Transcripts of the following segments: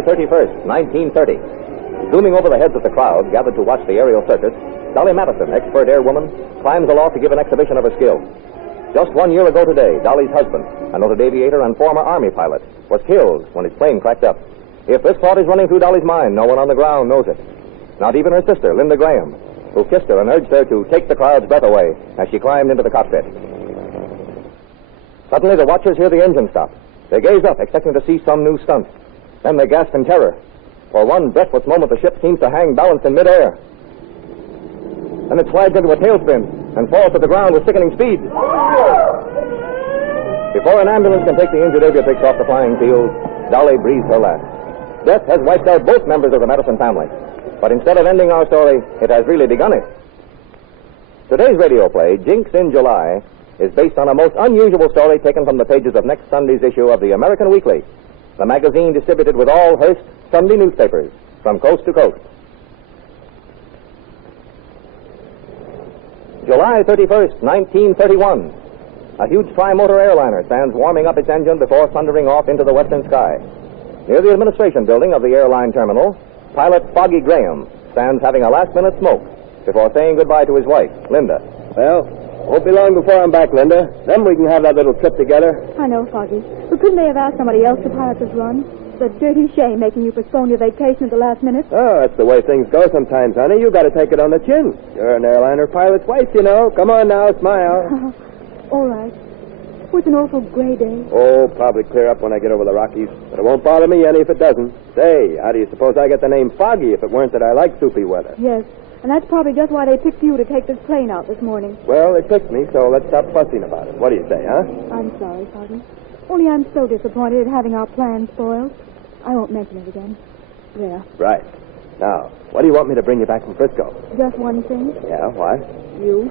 July 31st, 1930. Zooming over the heads of the crowd gathered to watch the aerial circus, Dolly Madison, expert airwoman, climbs aloft to give an exhibition of her skill. Just 1 year ago today, Dolly's husband, a noted aviator and former Army pilot, was killed when his plane cracked up. If this thought is running through Dolly's mind, no one on the ground knows it. Not even her sister, Linda Graham, who kissed her and urged her to take the crowd's breath away as she climbed into the cockpit. Suddenly, the watchers hear the engine stop. They gaze up, expecting to see some new stunt. Then they gasp in terror. For one breathless moment, the ship seems to hang balanced in midair. Then it slides into a tailspin and falls to the ground with sickening speed. Before an ambulance can take the injured aviatrix off the flying field, Dolly breathes her last. Death has wiped out both members of the Madison family. But instead of ending our story, it has really begun it. Today's radio play, Jinx in July, is based on a most unusual story taken from the pages of next Sunday's issue of the American Weekly, the magazine distributed with all Hearst Sunday newspapers from coast to coast. July 31st, 1931. A huge tri-motor airliner stands warming up its engine before thundering off into the western sky. Near the administration building of the airline terminal, pilot Foggy Graham stands having a last-minute smoke before saying goodbye to his wife, Linda. Well, won't be long before I'm back, Linda. Then we can have that little trip together. I know, Foggy. But couldn't they have asked somebody else to pilot this run? It's a dirty shame making you postpone your vacation at the last minute. Oh, that's the way things go sometimes, honey. You got to take it on the chin. You're an airliner pilot's wife, you know. Come on now, smile. All right. Oh, it's an awful gray day. Oh, probably clear up when I get over the Rockies. But it won't bother me any if it doesn't. Say, how do you suppose I get the name Foggy if it weren't that I like soupy weather? Yes, and that's probably just why they picked you to take this plane out this morning. Well, they picked me, so let's stop fussing about it. What do you say, huh? I'm sorry, Foggy. Only I'm so disappointed at having our plans spoiled. I won't mention it again. There. Right. Now, what do you want me to bring you back from Frisco? Just one thing. Yeah, what? You.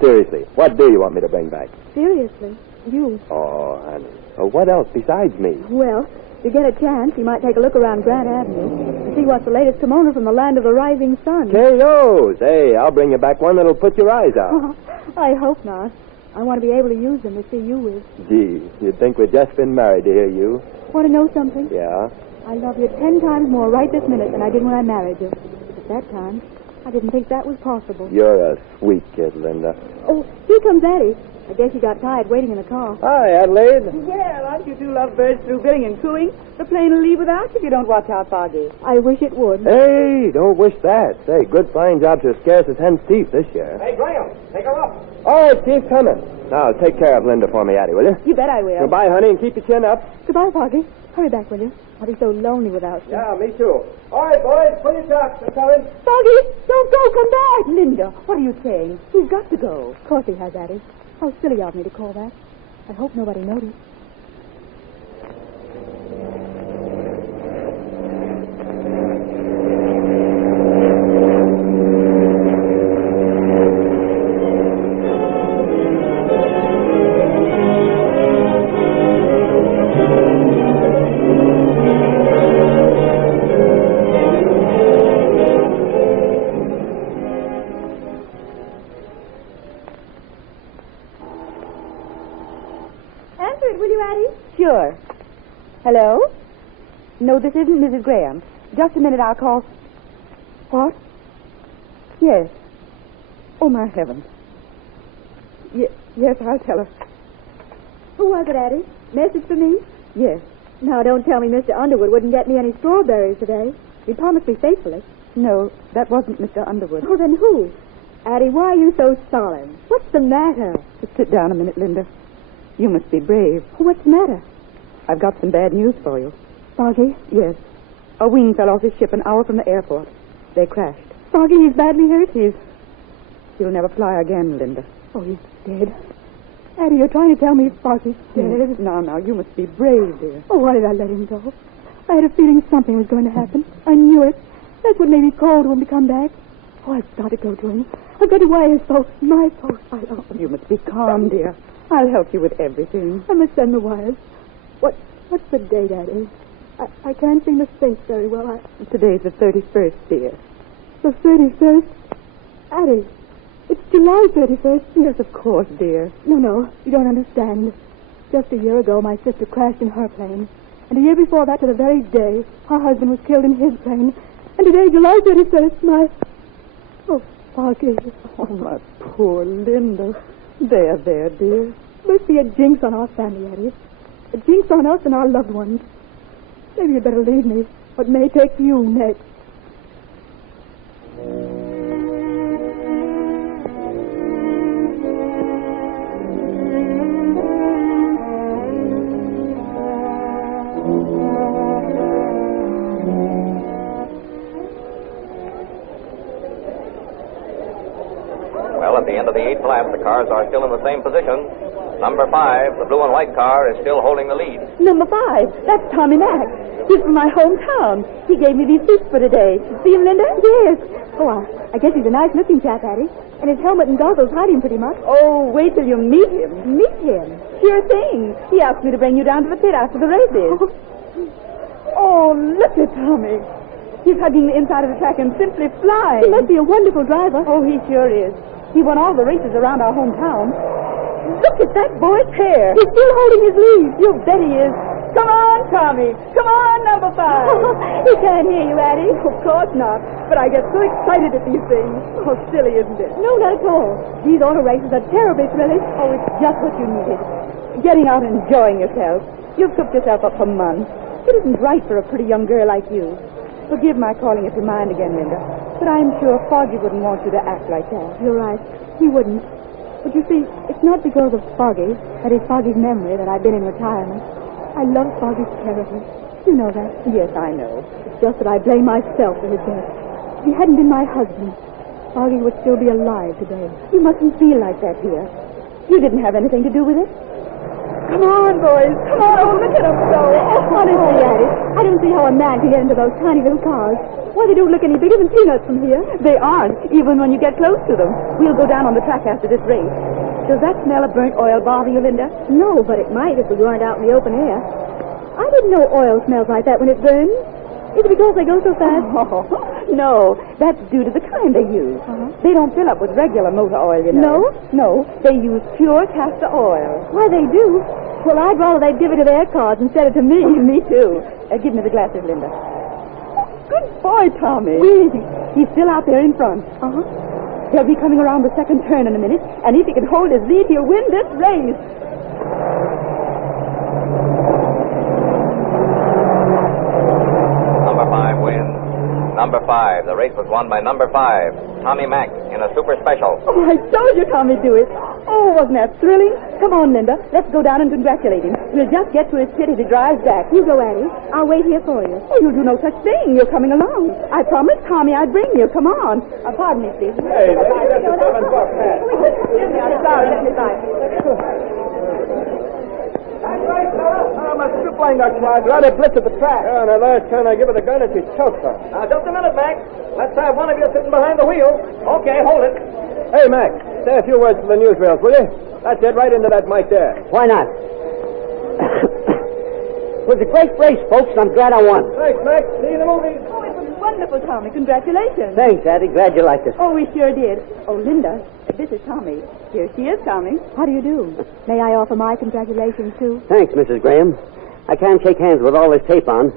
Seriously, what do you want me to bring back? Seriously. You. Oh, honey. Oh, what else besides me? Well, if you get a chance, you might take a look around Grant Avenue to see what's the latest kimono from the land of the rising sun. K.O.'s. Hey, I'll bring you back one that'll put your eyes out. I hope not. I want to be able to use them to see you with. Gee, you'd think we'd just been married to hear you. Want to know something? Yeah? I love you 10 times more right this minute than I did when I married you. At that time, I didn't think that was possible. You're a sweet kid, Linda. Oh, here comes Addie. I guess you got tired waiting in the car. Hi, Adelaide. Well, aren't you two lovebirds through billing and cooing? The plane will leave without you if you don't watch out, Foggy. I wish it would. Hey, don't wish that. Say, good flying jobs are scarce as hen's teeth this year. Hey, Graham, take her up. Oh, she's coming. Now, take care of Linda for me, Addie, will you? You bet I will. Goodbye, honey, and keep your chin up. Goodbye, Foggy. Hurry back, will you? I'll be so lonely without you. Yeah, me too. All right, boys, pull your chops. I'm coming. Foggy, don't go. Come back. Linda, what are you saying? He's got to go. Of course he has, Addie. How silly of me to call that. I hope nobody noticed. Will you, Addie? Sure. Hello? No, this isn't Mrs. Graham. Just a minute, I'll call. What? Yes. Oh, my heavens. Yes, I'll tell her. Who was it, Addie? Message for me? Yes. Now, don't tell me Mr. Underwood wouldn't get me any strawberries today. He promised me faithfully. No, that wasn't Mr. Underwood. Oh, then who? Addie, why are you so solemn? What's the matter? Just sit down a minute, Linda. You must be brave. What's the matter? I've got some bad news for you. Foggy? Yes. A wing fell off his ship an hour from the airport. They crashed. Foggy, he's badly hurt. He'll never fly again, Linda. Oh, he's dead. Addie, you're trying to tell me Foggy's dead? Now, you must be brave, dear. Oh, why did I let him go? I had a feeling something was going to happen. I knew it. That's what made me call to him to come back. Oh, I've got to go to him. I've got to wire his post, my post. You must be calm, dear. I'll help you with everything. I must send the wires. What's the date, Addie? I can't seem to think very well. Today's the 31st, dear. The 31st? Addie, it's July 31st. Yes, of course, dear. No, you don't understand. Just a year ago, my sister crashed in her plane. And a year before that, to the very day, her husband was killed in his plane. And today, July 31st, my... Oh, Foggy. Oh, my poor Linda. There, dear. Must be a jinx on our family, Eddie. A jinx on us and our loved ones. Maybe you'd better leave me. What may take you next. Well, at the end of the 8th lap, the cars are still in the same position. Number 5, the blue and white car, is still holding the lead. Number 5, that's Tommy Mack. He's from my hometown. He gave me these suits for today. See him, Linda? Yes. Oh, I guess he's a nice-looking chap, Addie. And his helmet and goggles hide him pretty much. Oh, wait till you meet him. Meet him? Sure thing. He asked me to bring you down to the pit after the races. Oh, look at Tommy. He's hugging the inside of the track and simply flying. He must be a wonderful driver. Oh, he sure is. He won all the races around our hometown. Look at that boy's hair. He's still holding his lead. You bet he is. Come on, Tommy. Come on, number 5. He can't hear you, Addie. Of course not. But I get so excited at these things. Oh, silly, isn't it? No, not at all. These auto races are terribly thrilling. Oh, it's just what you needed. Getting out and enjoying yourself. You've cooked yourself up for months. It isn't right for a pretty young girl like you. Forgive my calling it to mind again, Linda. But I'm sure Foggy wouldn't want you to act like that. You're right. He wouldn't. But you see, it's not because of Foggy, that is Foggy's memory, that I've been in retirement. I love Foggy terribly. You know that. Yes, I know. It's just that I blame myself for his death. If he hadn't been my husband, Foggy would still be alive today. You mustn't feel like that, dear. You didn't have anything to do with it. Come on, boys. Come on. Oh, look at them go. Honestly, Addie, I don't see how a man can get into those tiny little cars. Why, they don't look any bigger than peanuts from here. They aren't, even when you get close to them. We'll go down on the track after this race. Does that smell of burnt oil bother you, Linda? No, but it might if we weren't out in the open air. I didn't know oil smells like that when it burns. Is it because they go so fast? Oh, no, that's due to the kind they use. They don't fill up with regular motor oil, you know. No, they use pure castor oil. Why, they do. Well, I'd rather they'd give it to their cars instead of to me. Me too. Give me the glasses, Linda. Good boy, Tommy. He's still out there in front. He'll be coming around the second turn in a minute, and if he can hold his lead, he'll win this race. Number 5 wins. Number 5. The race was won by number 5, Tommy Mack, in a super special. Oh, I told you Tommy'd do it. Oh, wasn't that thrilling? Come on, Linda. Let's go down and congratulate him. We'll just get to his pit as he drives back. You go, Addie. I'll wait here for you. Oh, you'll do no such thing. You're coming along. I promised Tommy I'd bring you. Come on. Pardon me, Steve. Hey, that's a $7 hat. Excuse me. I'm sorry. Let me by. I'm a stripling, Dr. Roger. I blitz at the track. Oh, and the last time I give her the gun, and she choked her. Now, just a minute, Mac. Let's have one of you sitting behind the wheel. Okay, hold it. Hey, Mac, say a few words to the newsreels, will you? That's it, right into that mic there. Why not? It was a great race, folks. I'm glad I won. Thanks, Mac. See you in the movies. Oh, it was wonderful, Tommy. Congratulations. Thanks, Addie. Glad you liked it. Oh, we sure did. Oh, Linda, this is Tommy. Here she is, Tommy. How do you do? May I offer my congratulations, too? Thanks, Mrs. Graham. I can't shake hands with all this tape on.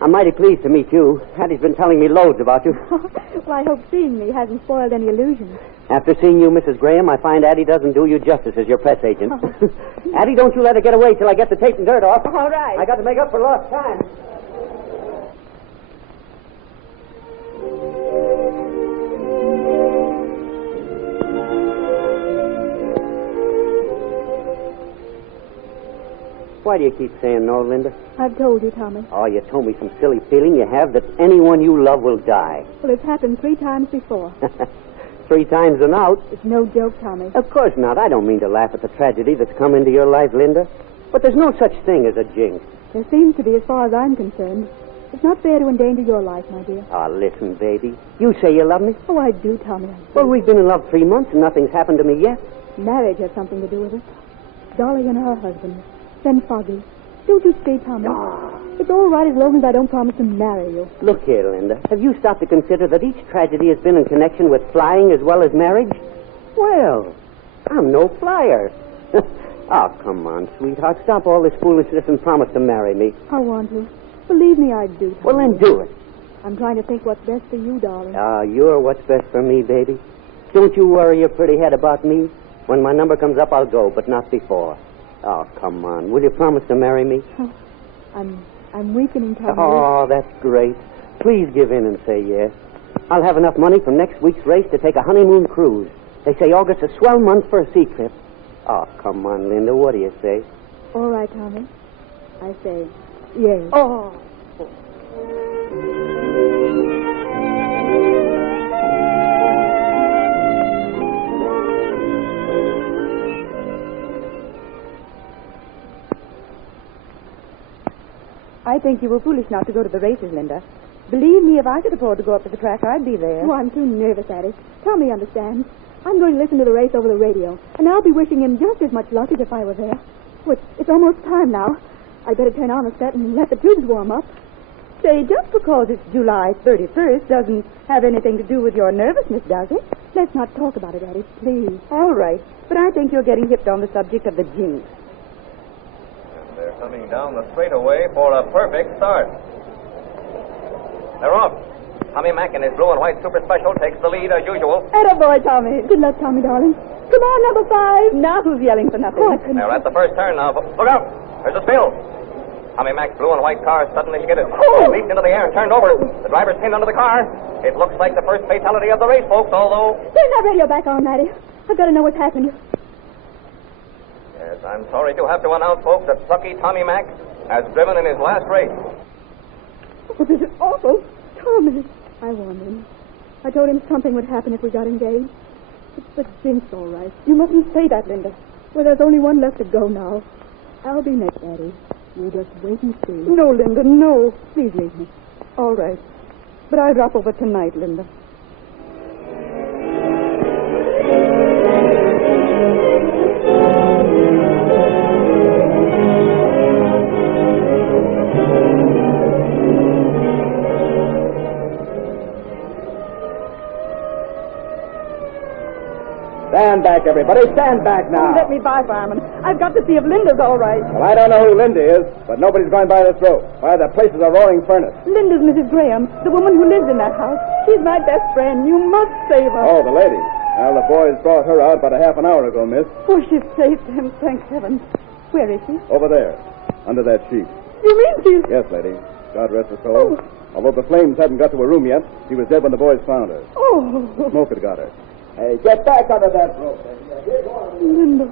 I'm mighty pleased to meet you. Addie's been telling me loads about you. Well, I hope seeing me hasn't spoiled any illusions. After seeing you, Mrs. Graham, I find Addie doesn't do you justice as your press agent. Addie, don't you let her get away till I get the tape and dirt off. All right. I got to make up for lost time. Why do you keep saying no, Linda? I've told you, Tommy. Oh, you told me some silly feeling you have that anyone you love will die. Well, it's happened 3 times before. 3 times and out. It's no joke, Tommy. Of course not. I don't mean to laugh at the tragedy that's come into your life, Linda. But there's no such thing as a jinx. There seems to be, as far as I'm concerned. It's not fair to endanger your life, my dear. Oh, listen, baby. You say you love me? Oh, I do, Tommy. I do. Well, we've been in love 3 months and nothing's happened to me yet. Marriage has something to do with it. Dolly and her husband. Then Foggy. Don't you see, Tommy? It's all right as long as I don't promise to marry you. Look here, Linda. Have you stopped to consider that each tragedy has been in connection with flying as well as marriage? Well, I'm no flyer. Oh, come on, sweetheart. Stop all this foolishness and promise to marry me. I want to. Believe me, I do. Tommy. Well, then do it. I'm trying to think what's best for you, darling. You're what's best for me, baby. Don't you worry your pretty head about me. When my number comes up, I'll go, but not before. Oh, come on. Will you promise to marry me? I'm weakening, Tommy. Oh, that's great. Please give in and say yes. I'll have enough money from next week's race to take a honeymoon cruise. They say August's a swell month for a sea trip. Oh, come on, Linda. What do you say? All right, Tommy. I say yes. Oh. I think you were foolish not to go to the races, Linda. Believe me, if I could afford to go up to the track, I'd be there. Oh, I'm too nervous, Addie. Tommy understands. I'm going to listen to the race over the radio, and I'll be wishing him just as much luck as if I were there. Oh, it's almost time now. I'd better turn on the set and let the tubes warm up. Say, just because it's July 31st doesn't have anything to do with your nervousness, does it? Let's not talk about it, Addie, please. All right, but I think you're getting hipped on the subject of the Jinx. And they're coming down the straightaway for a perfect start. They're off. Tommy Mack in his blue and white super special takes the lead as usual. Attaboy, Tommy. Good luck, Tommy, darling. Come on, number 5. Now who's yelling for nothing? Oh, They're at the first turn now. Look out! There's a spill. Tommy Mack's blue and white car suddenly skidded. It leaped into the air and turned over. The driver's pinned under the car. It looks like the first fatality of the race, folks, although... Turn that radio back on, Maddie. I've got to know what's happened. Yes, I'm sorry to have to announce, folks, that plucky Tommy Mack has driven in his last race. Oh, this is awful. Tommy. I warned him. I told him something would happen if we got engaged. But Jinx, all right. You mustn't say that, Linda. Well, there's only one left to go now. I'll be next, Addie. You just wait and see. No, Linda, no. Please leave me. All right. But I'll drop over tonight, Linda. Stand back, everybody. Stand back now. Let me by, fireman. I've got to see if Linda's all right. Well, I don't know who Linda is, but nobody's going by this road. Why, the place is a roaring furnace. Linda's Mrs. Graham, the woman who lives in that house. She's my best friend. You must save her. Oh, the lady. Well, the boys brought her out about a half an hour ago, miss. Oh, she's saved him, thank heaven. Where is she? Over there, under that sheet. You mean she's... Yes, lady. God rest her soul. Although the flames hadn't got to her room yet, she was dead when the boys found her. Oh. The smoke had got her. Hey, get back under that rope. Linda.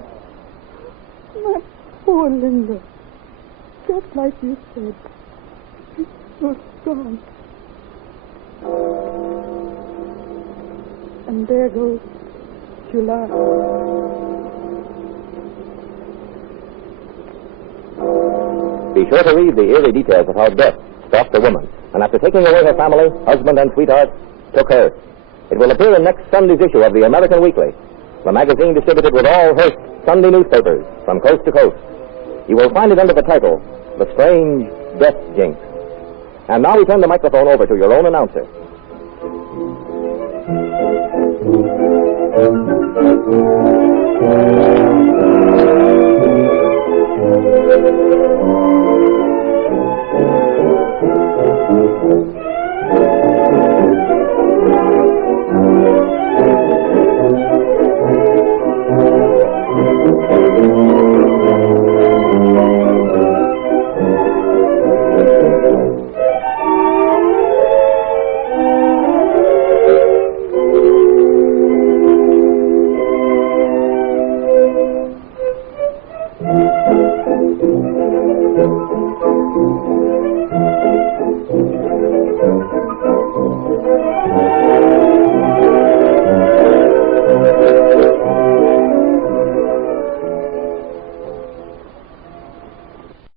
My poor Linda. Just like you said. She was gone. And there goes July. Be sure to read the eerie details of how death stalked the woman, and after taking away her family, husband and sweetheart, took her. It will appear in next Sunday's issue of the American Weekly, the magazine distributed with all Hearst Sunday newspapers from coast to coast. You will find it under the title, The Strange Death Jinx. And now we turn the microphone over to your own announcer.